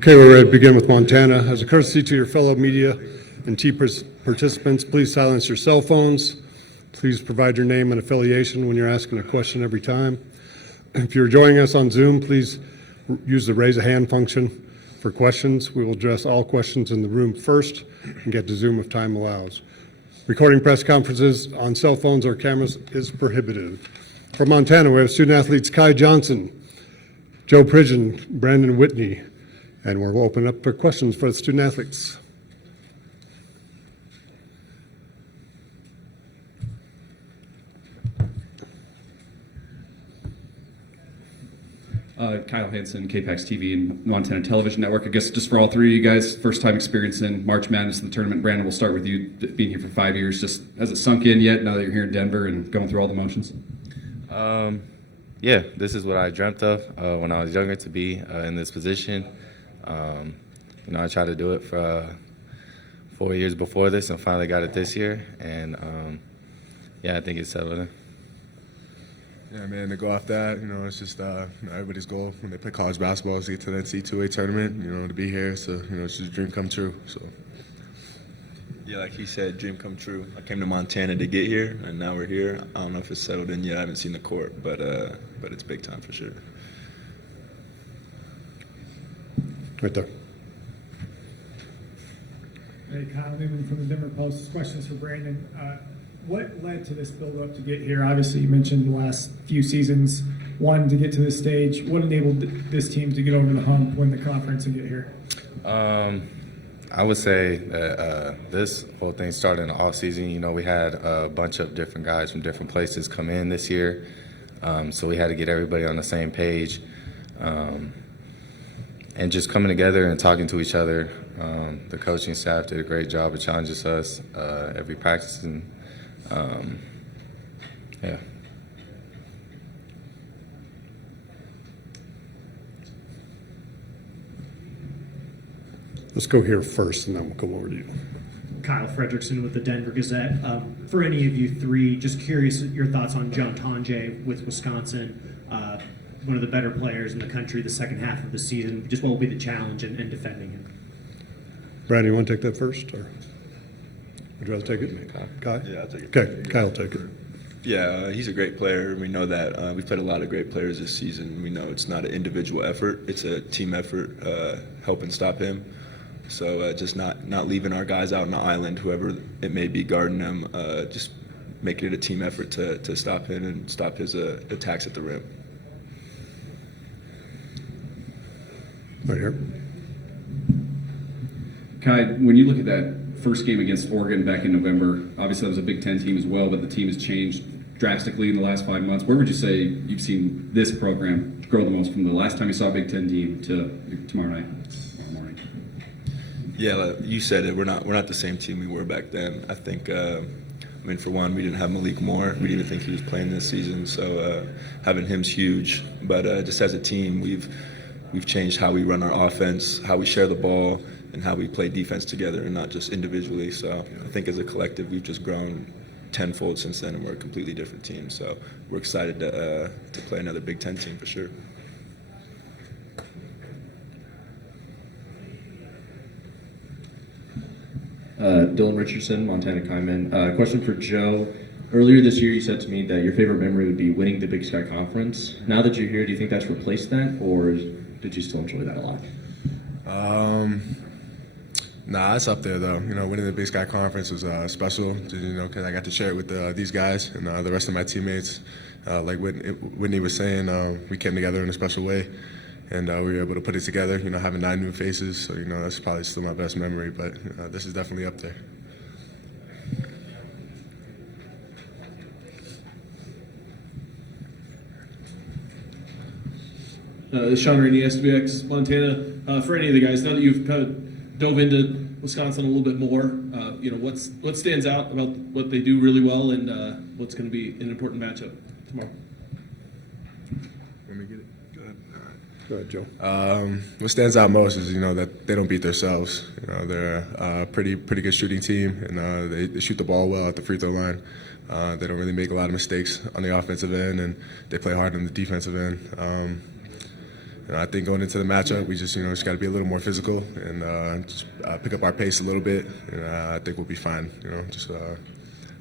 Okay, we're ready to begin with Montana. As a courtesy to your fellow media and team participants, please silence your cell phones. Please provide your name and affiliation when you're asking a question every time. If you're joining us on Zoom, please use the raise a hand function for questions. We will address all questions in the room first and get to Zoom if time allows. Recording press conferences on cell phones or cameras is prohibited. From Montana, we have student athletes Kai Johnson, Joe Pridgen, Brandon Whitney, and we'll open up for questions for the student athletes. Kyle Hansen, KPAX TV and Montana Television Network. I guess just for all three of you guys, first time experience in March Madness in the tournament. Brandon, we'll start with you, being here for 5 years. Just has it sunk in yet now that you're here in Denver and going through all the motions? Yeah, this is what I dreamt of when I was younger, to be in this position. I tried to do it for 4 years before this and finally got it this year. And, I think it's settled in. Yeah, man, to go off that, it's just everybody's goal when they play college basketball is to get to that NCAA tournament, to be here. So, it's just a dream come true. So. Yeah, like he said, dream come true. I came to Montana to get here, and now we're here. I don't know if it's settled in yet. I haven't seen the court, but it's big time for sure. Right there. Hey, Kyle Newman from the Denver Post. This question is for Brandon. What led to this build-up to get here? Obviously, you mentioned the last few seasons, one, to get to this stage. What enabled this team to get over the hump, win the conference, and get here? I would say that this whole thing started in the offseason. We had a bunch of different guys from different places come in this year, so we had to get everybody on the same page. And just coming together and talking to each other. The coaching staff did a great job of challenging us every practice, and yeah. Let's go here first, and then we'll come over to you. Kyle Fredrickson with the Denver Gazette. For any of you three, just curious your thoughts on John Tonje with Wisconsin, one of the better players in the country the second half of the season. Just what will be the challenge in defending him? Brandon, you want to take that first, or would you rather take it? Kai? Yeah, I'll take it. Okay, Kyle will take it. Yeah, he's a great player. We know that. We've played a lot of great players this season. We know it's not an individual effort. It's a team effort, helping stop him. So just not leaving our guys out on the island, whoever it may be guarding him, just making it a team effort to stop him and stop his attacks at the rim. Right here. Kai, when you look at that first game against Oregon back in November, obviously that was a Big Ten team as well, but the team has changed drastically in the last 5 months. Where would you say you've seen this program grow the most from the last time you saw a Big Ten team to tomorrow morning? Yeah, like you said it. We're not the same team we were back then. I think. For one, we didn't have Malik Moore. We didn't even think he was playing this season. So having him's huge. But just as a team, we've changed how we run our offense, how we share the ball, and how we play defense together, and not just individually. So I think as a collective, we've just grown tenfold since then, and we're a completely different team. So we're excited to play another Big Ten team for sure. Dylan Richardson, Montana Kaiman. Question for Joe. Earlier this year, you said to me that your favorite memory would be winning the Big Sky Conference. Now that you're here, do you think that's replaced that, or did you still enjoy that a lot? Nah, it's up there though. Winning the Big Sky Conference was special. Because I got to share it with these guys and the rest of my teammates. Like Whitney was saying, we came together in a special way. And we were able to put it together, having 9 new faces. So, that's probably still my best memory. But this is definitely up there. Sean Rainey, SBX, Montana. For any of the guys, now that you've kind of dove into Wisconsin a little bit more, what stands out about what they do really well, and what's going to be an important matchup tomorrow? Let me get it. Go ahead. All right. Go ahead, Joe. What stands out most is that they don't beat themselves. They're a pretty good shooting team, and they shoot the ball well at the free throw line. They don't really make a lot of mistakes on the offensive end, and they play hard on the defensive end. I think going into the matchup, we just got to be a little more physical and just pick up our pace a little bit, and I think we'll be fine. I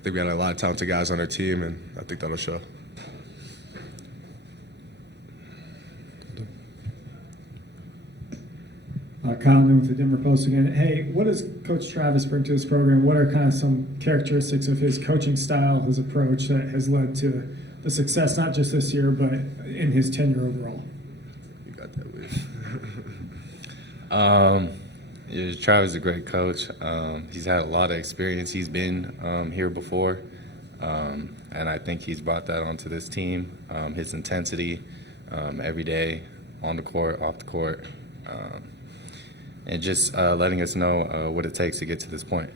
think we got a lot of talented guys on our team, and I think that'll show. Kyle with the Denver Post again. Hey, what does Coach Travis bring to this program? What are kind of some characteristics of his coaching style, his approach that has led to the success, not just this year, but in his tenure overall? You got that with. Yeah, Travis is a great coach. He's had a lot of experience. He's been here before, and I think he's brought that onto this team. His intensity every day, on the court, off the court, and just letting us know what it takes to get to this point.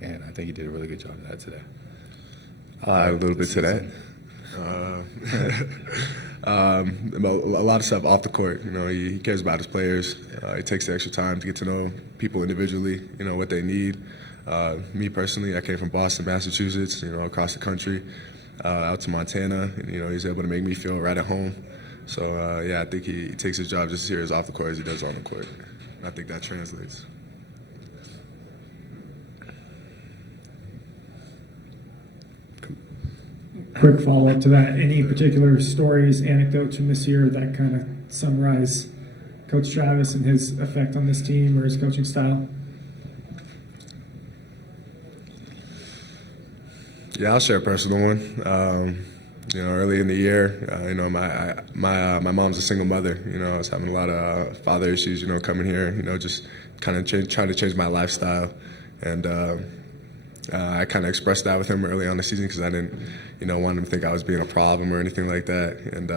And I think he did a really good job of that today. A little bit to that. A lot of stuff off the court. He cares about his players. He takes the extra time to get to know people individually, what they need. Me personally, I came from Boston, Massachusetts, across the country, out to Montana. And, he's able to make me feel right at home. So, I think he takes his job just as serious off the court as he does on the court. And I think that translates. Quick follow-up to that. Any particular stories, anecdotes from this year that kind of summarize Coach Travis and his effect on this team or his coaching style? Yeah, I'll share a personal one. Early in the year, my mom's a single mother. I was having a lot of father issues, coming here, just kind of trying to change my lifestyle. And I kind of expressed that with him early on the season because I didn't, want him to think I was being a problem or anything like that. And,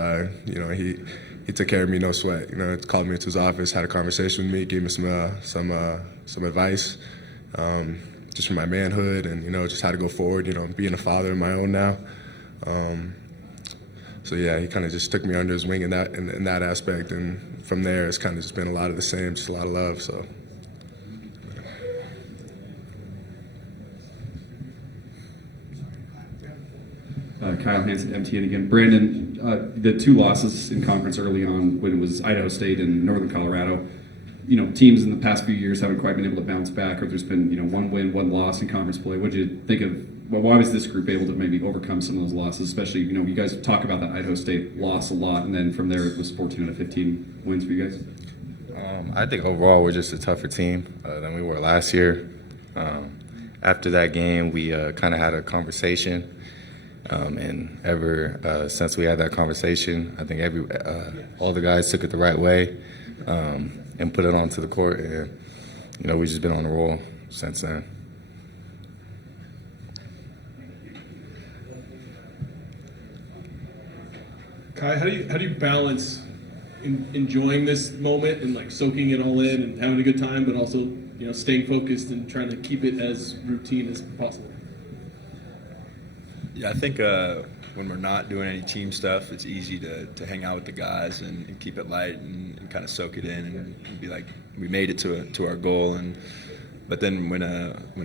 he took care of me, no sweat. Called me into his office, had a conversation with me, gave me some advice, just for my manhood and, just how to go forward, being a father of my own now. So yeah, he kind of just took me under his wing in that aspect, and from there it's kind of just been a lot of the same, just a lot of love. So. Kyle Hansen, MTN again. Brandon, the two losses in conference early on when it was Idaho State and Northern Colorado, teams in the past few years haven't quite been able to bounce back, or there's been, one win, one loss in conference play. What did you think of, why was this group able to maybe overcome some of those losses, especially, you guys talk about that Idaho State loss a lot, and then from there it was 14 out of 15 wins for you guys? I think overall we're just a tougher team than we were last year. After that game, we kind of had a conversation. And ever since we had that conversation, I think all the guys took it the right way and put it onto the court. And, we've just been on the roll since then. Kai, how do you balance enjoying this moment and like soaking it all in and having a good time, but also staying focused and trying to keep it as routine as possible? Yeah, I think when we're not doing any team stuff, it's easy to hang out with the guys and keep it light and kind of soak it in and be like, we made it to our goal. But then when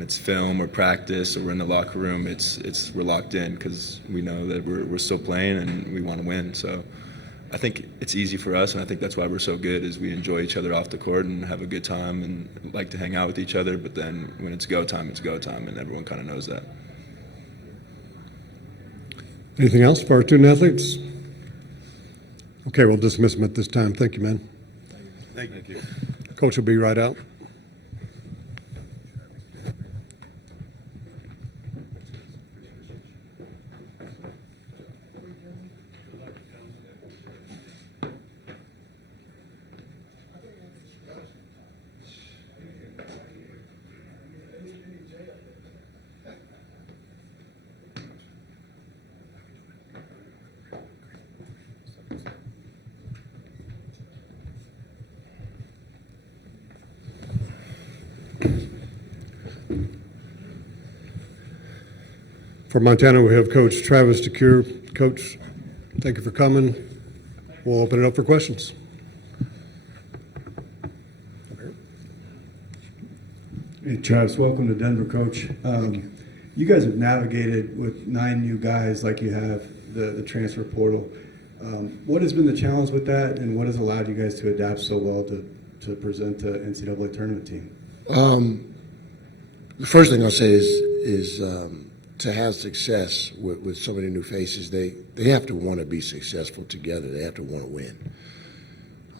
it's film or practice or we're in the locker room, it's we're locked in because we know that we're still playing and we want to win. So I think it's easy for us, and I think that's why we're so good is we enjoy each other off the court and have a good time and like to hang out with each other. But then when it's go time, and everyone kind of knows that. Anything else for our student athletes? Okay, we'll dismiss them at this time. Thank you, man. Thank you. Coach will be right out. For Montana, we have Coach Travis DeCuire. Coach, thank you for coming. We'll open it up for questions. Hey, Travis, welcome to Denver, Coach. You guys have navigated with 9 new guys like you have the transfer portal. What has been the challenge with that, and what has allowed you guys to adapt so well to present the NCAA tournament team? The first thing I'll say is to have success with so many new faces, they have to want to be successful together. They have to want to win.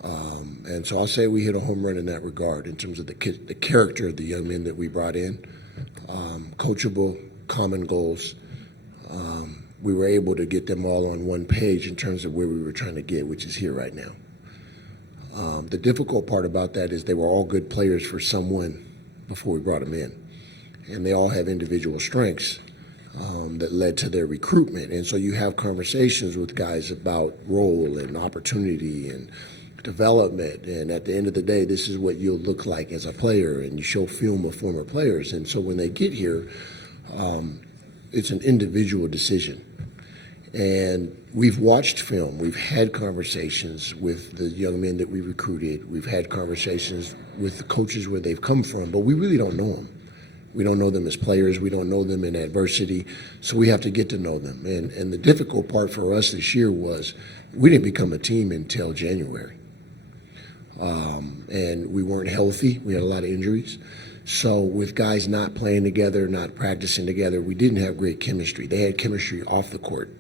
And so I'll say we hit a home run in that regard in terms of the character of the young men that we brought in. Coachable, common goals. We were able to get them all on one page in terms of where we were trying to get, which is here right now. The difficult part about that is they were all good players for someone before we brought them in. And they all have individual strengths that led to their recruitment. And so you have conversations with guys about role and opportunity and development. And at the end of the day, this is what you'll look like as a player. And you show film of former players. And so when they get here, it's an individual decision. And we've watched film. We've had conversations with the young men that we recruited. We've had conversations with the coaches where they've come from, but we really don't know them. We don't know them as players. We don't know them in adversity. So we have to get to know them. And the difficult part for us this year was we didn't become a team until January. And we weren't healthy. We had a lot of injuries. So with guys not playing together, not practicing together, we didn't have great chemistry. They had chemistry off the court.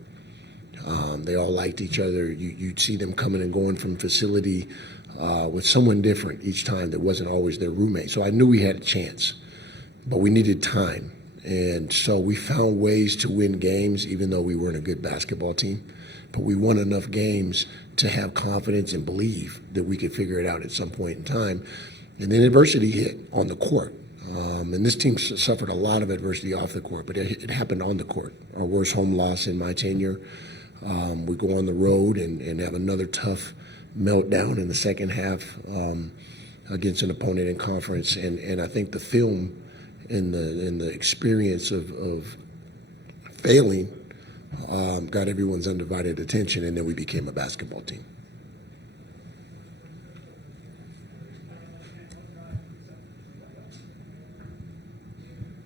They all liked each other. You'd see them coming and going from facility with someone different each time that wasn't always their roommate. So I knew we had a chance. But we needed time. And so we found ways to win games, even though we weren't a good basketball team. But we won enough games to have confidence and believe that we could figure it out at some point in time. And then adversity hit on the court. And this team suffered a lot of adversity off the court, but it happened on the court. Our worst home loss in my tenure. We go on the road and have another tough meltdown in the second half against an opponent in conference. And I think the film and the experience of failing got everyone's undivided attention, and then we became a basketball team.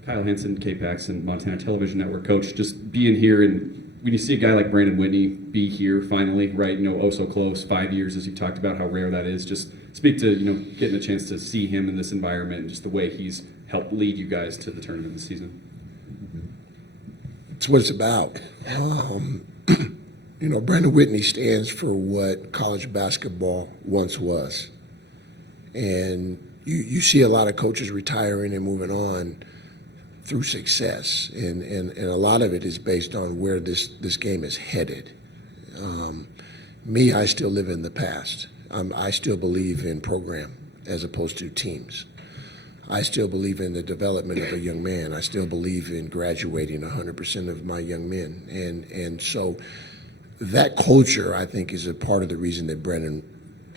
Kyle Hansen, K-Pax, and Montana Television Network coach, just being here, and when you see a guy like Brandon Whitney be here finally, right, oh so close, 5 years, as you talked about how rare that is, just speak to, getting a chance to see him in this environment and just the way he's helped lead you guys to the tournament this season. It's what it's about. Brandon Whitney stands for what college basketball once was. And you see a lot of coaches retiring and moving on through success. And a lot of it is based on where this game is headed. I still live in the past. I still believe in program as opposed to teams. I still believe in the development of a young man. I still believe in graduating 100% of my young men. And so that culture, I think, is a part of the reason that Brennan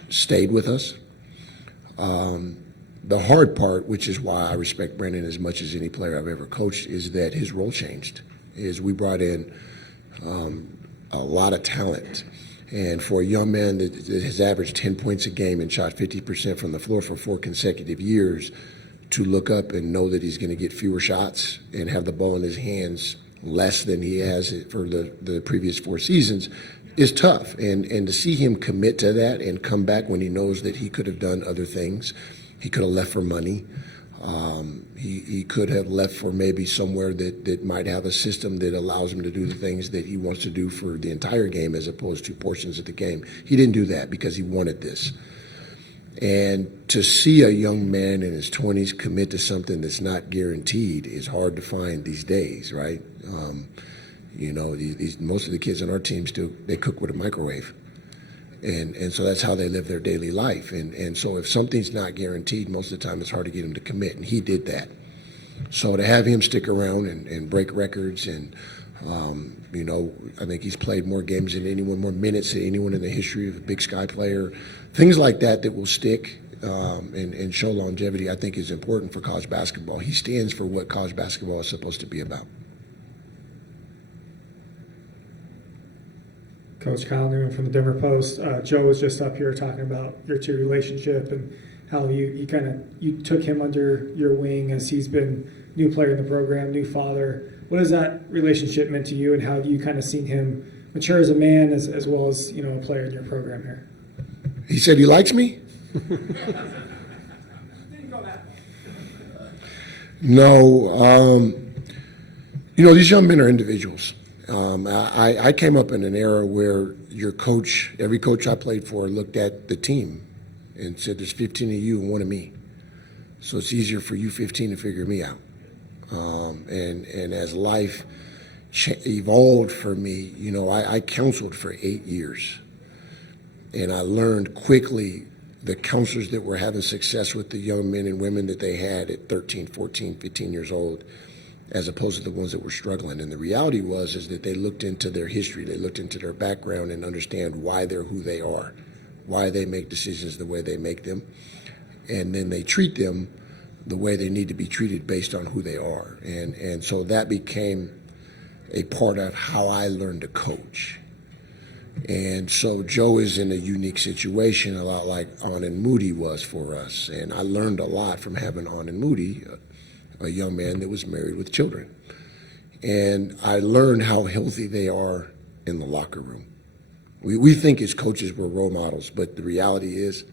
stayed with us. The hard part, which is why I respect Brennan as much as any player I've ever coached, is that his role changed. We brought in a lot of talent. And for a young man that has averaged 10 points a game and shot 50% from the floor for 4 consecutive years, to look up and know that he's going to get fewer shots and have the ball in his hands less than he has for the previous 4 seasons is tough. And to see him commit to that and come back when he knows that he could have done other things. He could have left for money. He could have left for maybe somewhere that might have a system that allows him to do the things that he wants to do for the entire game as opposed to portions of the game. He didn't do that because he wanted this. And to see a young man in his 20s commit to something that's not guaranteed is hard to find these days, right? Most of the kids on our team they cook with a microwave. And so that's how they live their daily life. And so if something's not guaranteed, most of the time it's hard to get him to commit, and he did that. So to have him stick around and break records and, I think he's played more games than anyone, more minutes than anyone in the history of a Big Sky player. Things like that will stick and show longevity, I think, is important for college basketball. He stands for what college basketball is supposed to be about. Coach Kyle Newman from the Denver Post. Joe was just up here talking about your two relationship and how you took him under your wing as he's been new player in the program, new father. What has that relationship meant to you, and how have you kind of seen him mature as a man as well as a player in your program here? He said he likes me? No. These young men are individuals. I came up in an era where every coach I played for looked at the team and said, there's 15 of you and one of me. So it's easier for you 15 to figure me out. And as life evolved for me, I counseled for 8 years. And I learned quickly the counselors that were having success with the young men and women that they had at 13, 14, 15 years old, as opposed to the ones that were struggling. And the reality is that they looked into their history, they looked into their background and understand why they're who they are, why they make decisions the way they make them. And then they treat them the way they need to be treated based on who they are. And so that became a part of how I learned to coach. And so Joe is in a unique situation, a lot like On and Moody was for us. And I learned a lot from having On and Moody, a young man that was married with children. And I learned how healthy they are in the locker room. We think as coaches we're role models, but the reality is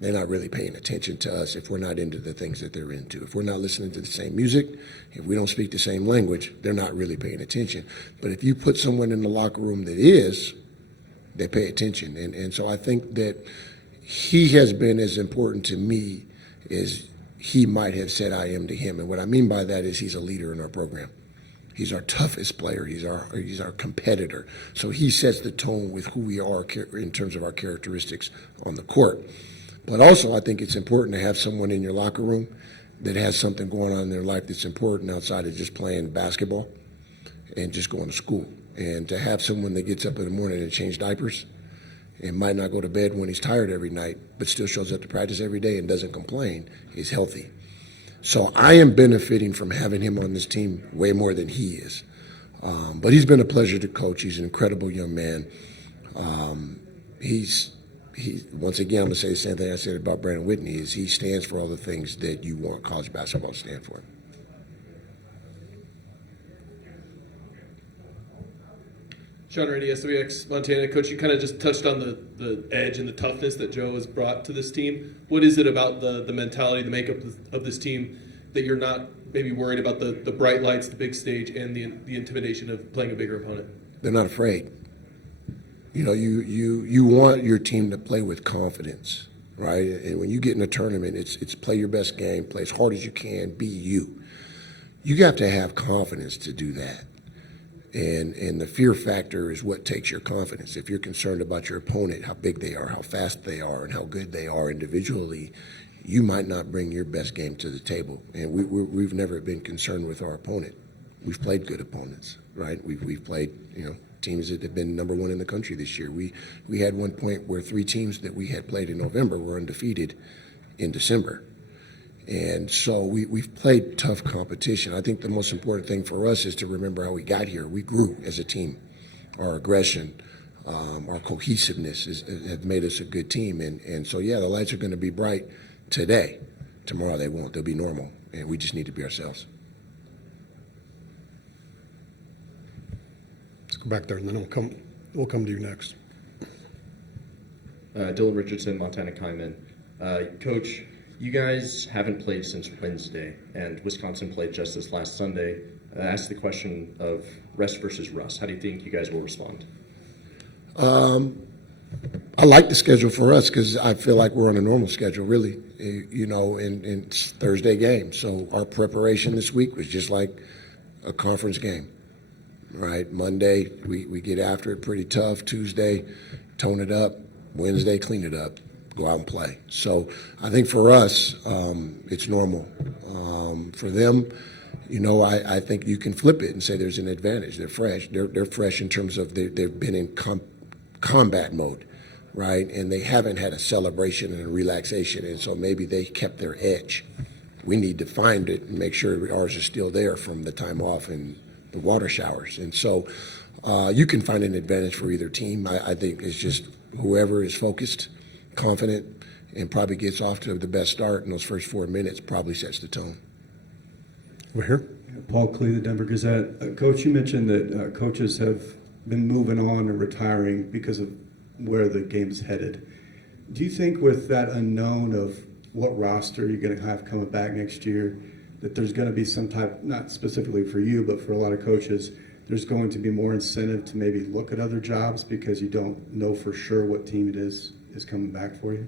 they're not really paying attention to us if we're not into the things that they're into. If we're not listening to the same music, if we don't speak the same language, they're not really paying attention. But if you put someone in the locker room that is, they pay attention. And so I think that he has been as important to me as he might have said I am to him. And what I mean by that is he's a leader in our program. He's our toughest player. He's our competitor. So he sets the tone with who we are in terms of our characteristics on the court. But also I think it's important to have someone in your locker room that has something going on in their life that's important outside of just playing basketball and just going to school. And to have someone that gets up in the morning and change diapers and might not go to bed when he's tired every night, but still shows up to practice every day and doesn't complain is healthy. So I am benefiting from having him on this team way more than he is. But he's been a pleasure to coach. He's an incredible young man. Once again, I'm going to say the same thing I said about Brandon Whitney, is he stands for all the things that you want college basketball to stand for. Sean Rainey, SWX Montana. Coach, you kind of just touched on the edge and the toughness that Joe has brought to this team. What is it about the mentality, the makeup of this team that you're not maybe worried about the bright lights, the big stage, and the intimidation of playing a bigger opponent? They're not afraid. You want your team to play with confidence, right? And when you get in a tournament, it's play your best game, play as hard as you can, be you. You have to have confidence to do that. And the fear factor is what takes your confidence. If you're concerned about your opponent, how big they are, how fast they are, and how good they are individually, you might not bring your best game to the table. And we've never been concerned with our opponent. We've played good opponents, right? We've played, teams that have been number one in the country this year. We had one point where 3 teams that we had played in November were undefeated in December. And so we've played tough competition. I think the most important thing for us is to remember how we got here. We grew as a team. Our aggression, our cohesiveness have made us a good team. And so, yeah, the lights are going to be bright today. Tomorrow they won't. They'll be normal. And we just need to be ourselves. Let's go back there, and then we'll come to you next. Dylan Richardson, Montana Kaiman. Coach, you guys haven't played since Wednesday, and Wisconsin played just this last Sunday. Ask the question of rest versus rust. How do you think you guys will respond? I like the schedule for us because I feel like we're on a normal schedule, really, in Thursday game. So our preparation this week was just like a conference game, right? Monday, we get after it pretty tough. Tuesday, tone it up. Wednesday, clean it up. Go out and play. So I think for us, it's normal. For them, I think you can flip it and say there's an advantage. They're fresh. They're fresh in terms of they've been in combat mode, right? And they haven't had a celebration and a relaxation, and so maybe they kept their edge. We need to find it and make sure ours is still there from the time off and the water showers. And so you can find an advantage for either team. I think it's just whoever is focused, confident, and probably gets off to the best start in those first 4 minutes probably sets the tone. Over here. Paul Klee, the Denver Gazette. Coach, you mentioned that coaches have been moving on or retiring because of where the game's headed. Do you think with that unknown of what roster you're going to have coming back next year, that there's going to be some type, not specifically for you, but for a lot of coaches, there's going to be more incentive to maybe look at other jobs because you don't know for sure what team it is coming back for you?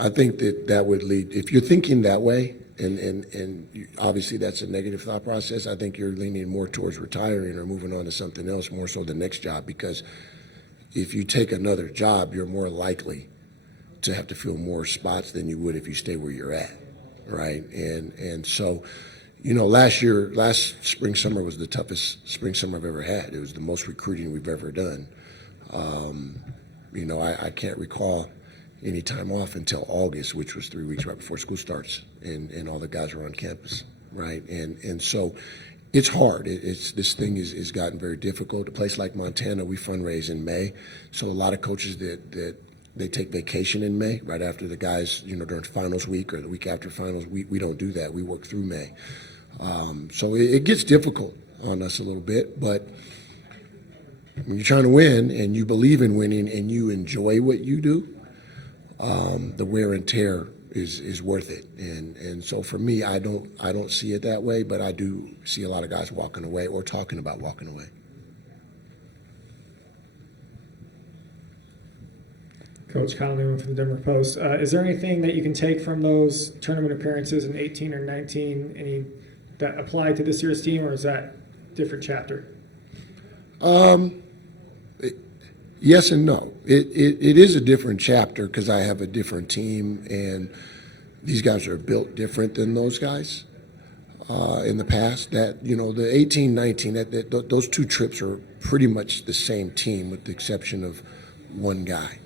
I think that would lead, if you're thinking that way, and obviously that's a negative thought process, I think you're leaning more towards retiring or moving on to something else more so the next job, because if you take another job, you're more likely to have to fill more spots than you would if you stay where you're at, right? And so, last spring, summer was the toughest spring, summer I've ever had. It was the most recruiting we've ever done. I can't recall any time off until August, which was 3 weeks right before school starts, and all the guys were on campus, right? And so it's hard. This thing is gotten very difficult. A place like Montana, we fundraise in May, so a lot of coaches that they take vacation in May, right after the guys, during finals week or the week after finals. We don't do that. We work through May. So it gets difficult on us a little bit, but when you're trying to win and you believe in winning and you enjoy what you do, the wear and tear is worth it. And so for me, I don't see it that way, but I do see a lot of guys walking away or talking about walking away. Coach Kyle Newman from the Denver Post. Is there anything that you can take from those tournament appearances in 18 or 19, any that apply to this year's team, or is that different chapter? Yes and no. It is a different chapter because I have a different team, and these guys are built different than those guys in the past. That the 18, 19, those two trips are pretty much the same team with the exception of one guy.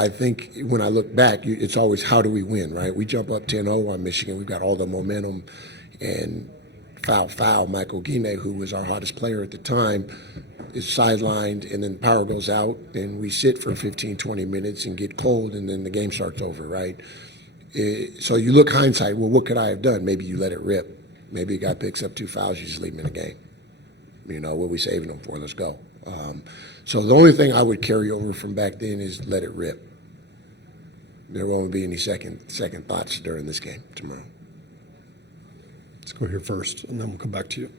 I think when I look back, it's always how do we win, right? We jump up 10-0 on Michigan. We've got all the momentum, and foul. Michael Guinea, who was our hottest player at the time, is sidelined, and then power goes out, and we sit for 15, 20 minutes and get cold, and then the game starts over, right? So you look hindsight, well, what could I have done? Maybe you let it rip. Maybe a guy picks up 2 fouls, you just leave him in the game. What are we saving them for? Let's go. So the only thing I would carry over from back then is let it rip. There won't be any second thoughts during this game tomorrow. Let's go here first, and then we'll come back to you.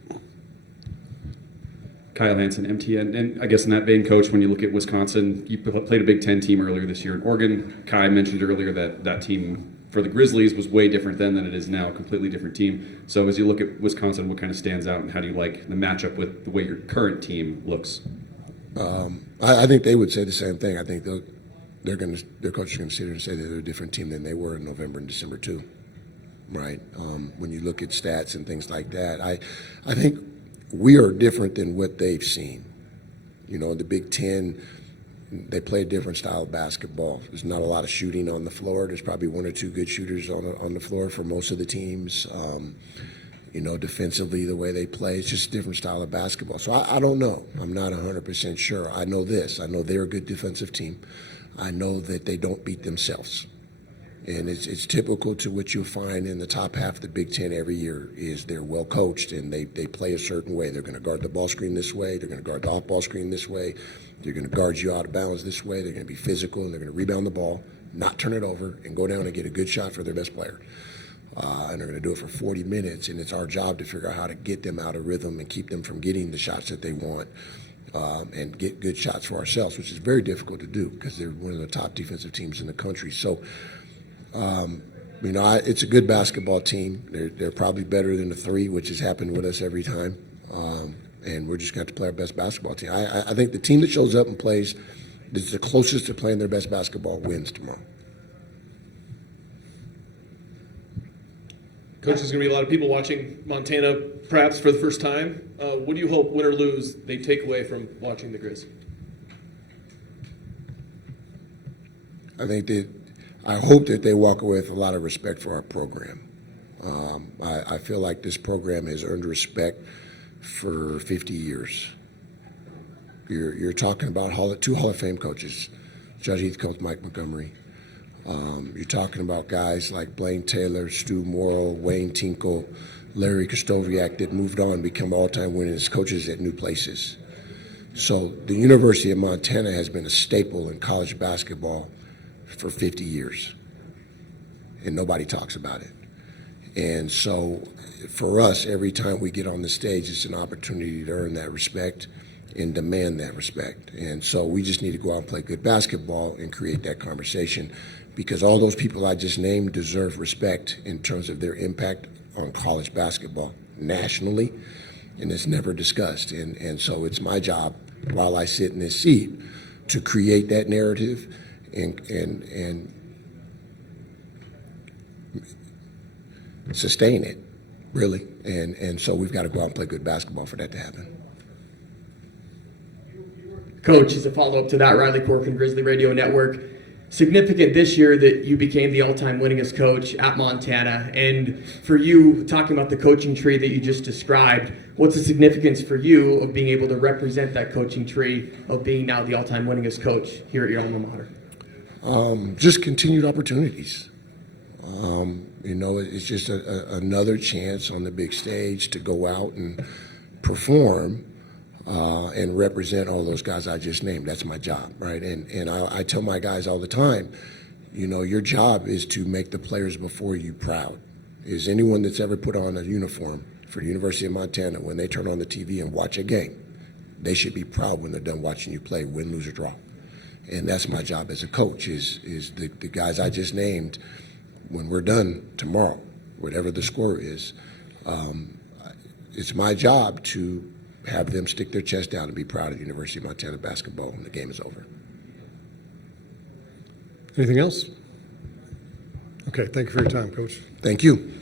Kyle Hansen, MTN. And I guess in that vein, Coach, when you look at Wisconsin, you played a Big Ten team earlier this year in Oregon. Kai mentioned earlier that team for the Grizzlies was way different then than it is now, a completely different team. So as you look at Wisconsin, what kind of stands out, and how do you like the matchup with the way your current team looks? I think they would say the same thing. I think their coach is going to sit here and say that they're a different team than they were in November and December too, right? When you look at stats and things like that, I think we are different than what they've seen. The Big Ten, they play a different style of basketball. There's not a lot of shooting on the floor. There's probably 1 or 2 good shooters on the floor for most of the teams. Defensively, the way they play, it's just a different style of basketball. So I don't know. I'm not 100% sure. I know this. I know they're a good defensive team. I know that they don't beat themselves. And it's typical to what you'll find in the top half of the Big Ten every year is they're well coached and they play a certain way. They're going to guard the ball screen this way. They're going to guard the off-ball screen this way. They're going to guard you out of bounds this way. They're going to be physical, and they're going to rebound the ball, not turn it over, and go down and get a good shot for their best player. And they're going to do it for 40 minutes, and it's our job to figure out how to get them out of rhythm and keep them from getting the shots that they want, and get good shots for ourselves, which is very difficult to do because they're one of the top defensive teams in the country. So, it's a good basketball team. They're probably better than the 3, which has happened with us every time, and we're just going to have to play our best basketball team. I think the team that shows up and plays that's the closest to playing their best basketball wins tomorrow. Coach, there's going to be a lot of people watching Montana perhaps for the first time. What do you hope, win or lose, they take away from watching the Grizz? I hope that they walk away with a lot of respect for our program. I feel like this program has earned respect for 50 years. You're talking about 2 Hall of Fame coaches, Judd Heath coach Mike Montgomery, You're talking about guys like Blaine Taylor, Stu Morrill, Wayne Tinkle, Larry Kostoviak that moved on and become all-time winners coaches at new places. So the University of Montana has been a staple in college basketball for 50 years, and nobody talks about it. And so for us, every time we get on the stage, it's an opportunity to earn that respect and demand that respect. And so we just need to go out and play good basketball and create that conversation, because all those people I just named deserve respect in terms of their impact on college basketball nationally, and it's never discussed. And so it's my job, while I sit in this seat, to create that narrative and sustain it, really. And so we've got to go out and play good basketball for that to happen. Coach, as a follow-up to that, Riley Corcoran, Grizzly Radio Network. Significant this year that you became the all-time winningest coach at Montana. And for you, talking about the coaching tree that you just described, what's the significance for you of being able to represent that coaching tree of being now the all-time winningest coach here at your alma mater? Just continued opportunities. It's just another chance on the big stage to go out and perform and represent all those guys I just named. That's my job, right? And I tell my guys all the time, your job is to make the players before you proud. Is anyone that's ever put on a uniform for the University of Montana, when they turn on the TV and watch a game, they should be proud when they're done watching you play, win, lose, or draw. And that's my job as a coach, is the guys I just named, when we're done tomorrow, whatever the score is, it's my job to have them stick their chest down and be proud of the University of Montana basketball when the game is over. Anything else? Okay, thank you for your time, Coach. Thank you.